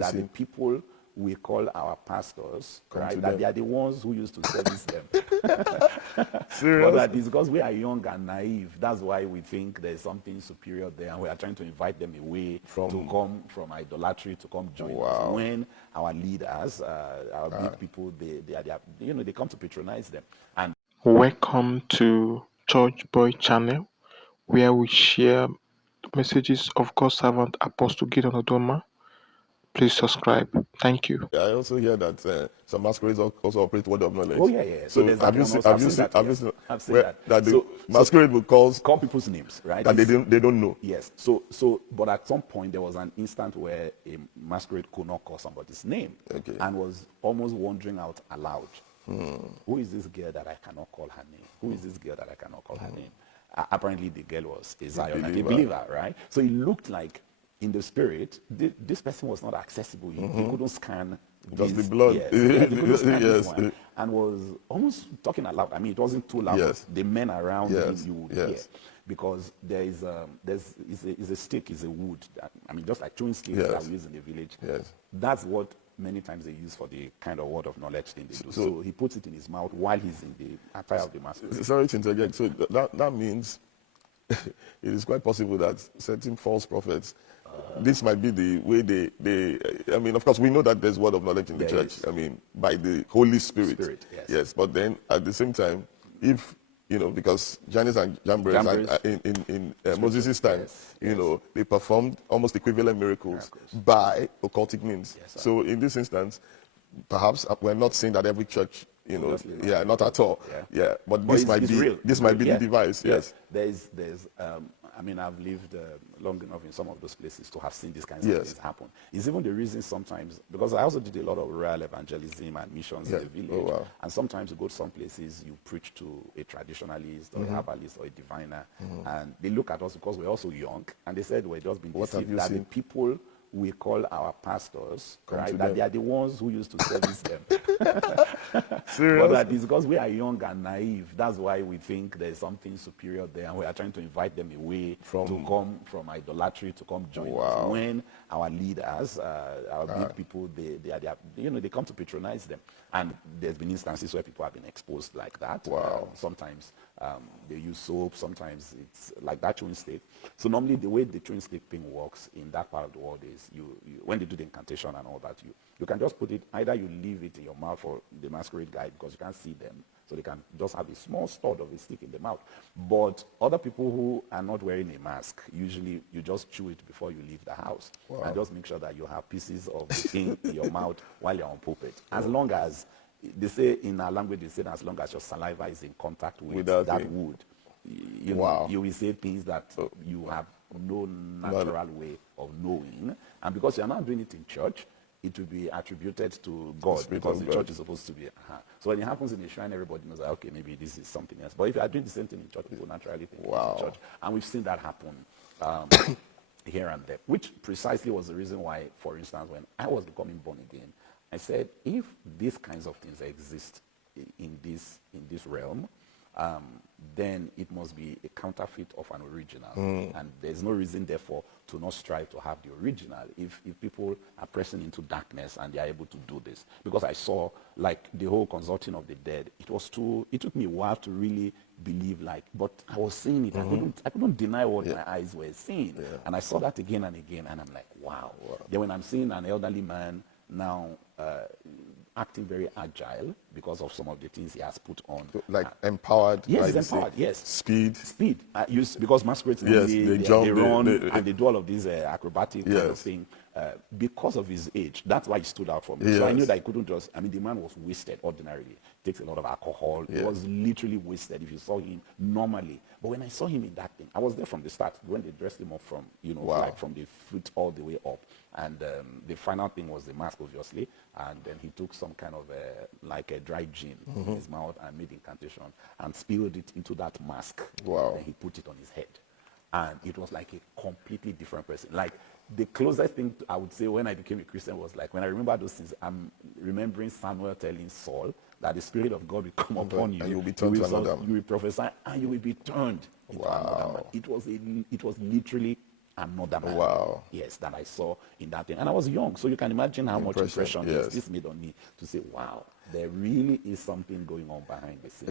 that the people we call our pastors, right, that they are the ones who used to service them. Serious? But that is because we are young and naive. That's why we think there's something superior there, and we are trying to invite them away to come from idolatry to come join us. When our leaders, our big people, they come to patronize them. And Welcome to Church Boy Channel, where we share messages of God's servant Apostle Gideon Odoma. Please subscribe. Thank you. I also hear that some masquerades also operate word of knowledge. Oh, yeah. So there's that one also. I've seen that. That the masquerade will call people's names, right? That they don't know. Yes. But at some point there was an instant where a masquerade could not call somebody's name and was almost wondering out aloud. Who is this girl that I cannot call her name? Who is this girl that I cannot call her name? Apparently the girl was a Zionite, a believer, right? So it looked like in the spirit, this person was not accessible. He couldn't scan just the blood. Yes. And was almost talking aloud. I mean, it wasn't too loud. Yes. The men around him, you would hear. Yes. Because there's a stick, is a wood. Just like chewing sticks that we use in the village. Yes. That's what many times they use for the kind of word of knowledge thing they do. So he puts it in his mouth while he's in the attire of the master. Sorry to interject. So that means it is quite possible that certain false prophets, this might be the way they of course we know that there's word of knowledge in the church. By the Holy Spirit. Yes. But then at the same time, if because Jannes and Jambres in Moses' time, they performed almost equivalent miracles by occultic means. Yes, so in this instance, perhaps we're not saying that every church, not at all. But this might be real. This might be the device. Yes. There's I've lived long enough in some of those places to have seen these kinds of things happen. It's even the reason sometimes, because I also did a lot of rural evangelism and missions in the village. And sometimes you go to some places, you preach to a traditionalist or a herbalist or a diviner, and they look at us because we're also young, and they said we're just being deceived that the people we call our pastors, right, that they are the ones who used to service them. Serious? But that is because we are young and naive. That's why we think there's something superior there, and we are trying to invite them away to come from idolatry to come join us. When our leaders, our big people, they come to patronize them. And there's been instances where people have been exposed like that. Sometimes they use soap, sometimes it's like that chewing stick. So normally the way the chewing stick thing works in that part of the world is you when they do the incantation and all that, you can just put it, either you leave it in your mouth for the masquerade guy because you can't see them, so they can just have a small stud of a stick in the mouth. But other people who are not wearing a mask, usually you just chew it before you leave the house. And just make sure that you have pieces of the thing in your mouth while you're on pulpit. As long as, they say in our language, they say as long as your saliva is in contact with that wood, you will say things that you have no natural way of knowing. And because you're not doing it in church, it will be attributed to God because the church is supposed to be. So when it happens in a shrine, everybody knows that, okay, maybe this is something else. But if you are doing the same thing in church, people naturally think it's church. And we've seen that happen here and there, which precisely was the reason why, for instance, when I was becoming born again, I said, if these kinds of things exist in this realm, then it must be a counterfeit of an original. And there's no reason, therefore, to not strive to have the original if people are pressing into darkness and they are able to do this. Because I saw, like, the whole consulting of the dead, it took me a while to really believe, but I was seeing it. I couldn't deny what my eyes were seeing. And I saw that again and again, and I'm like, wow. Then when I'm seeing an elderly man now acting very agile because of some of the things he has put on. Like empowered? Yes, empowered, yes. Speed? Speed. Because masquerades, they run, and they do all of these acrobatic kind of thing. Because of his age, that's why he stood out for me. So I knew that he couldn't just, the man was wasted ordinarily. Takes a lot of alcohol. He was literally wasted if you saw him normally. But when I saw him in that thing, I was there from the start when they dressed him up from, like from the foot all the way up. And the final thing was the mask, obviously. And then he took some kind of like a dry gin in his mouth and made incantation and spilled it into that mask. And he put it on his head. And it was like a completely different person. Like, the closest thing I would say when I became a Christian was like, when I remember those things, I'm remembering Samuel telling Saul that the Spirit of God will come upon you. And you will be turned to another man. You will prophesy and you will be turned into another man. It was literally another man. Wow. Yes, that I saw in that thing. And I was young, so you can imagine how much impression yes. this made on me to say, wow, there really is something going on behind the scenes.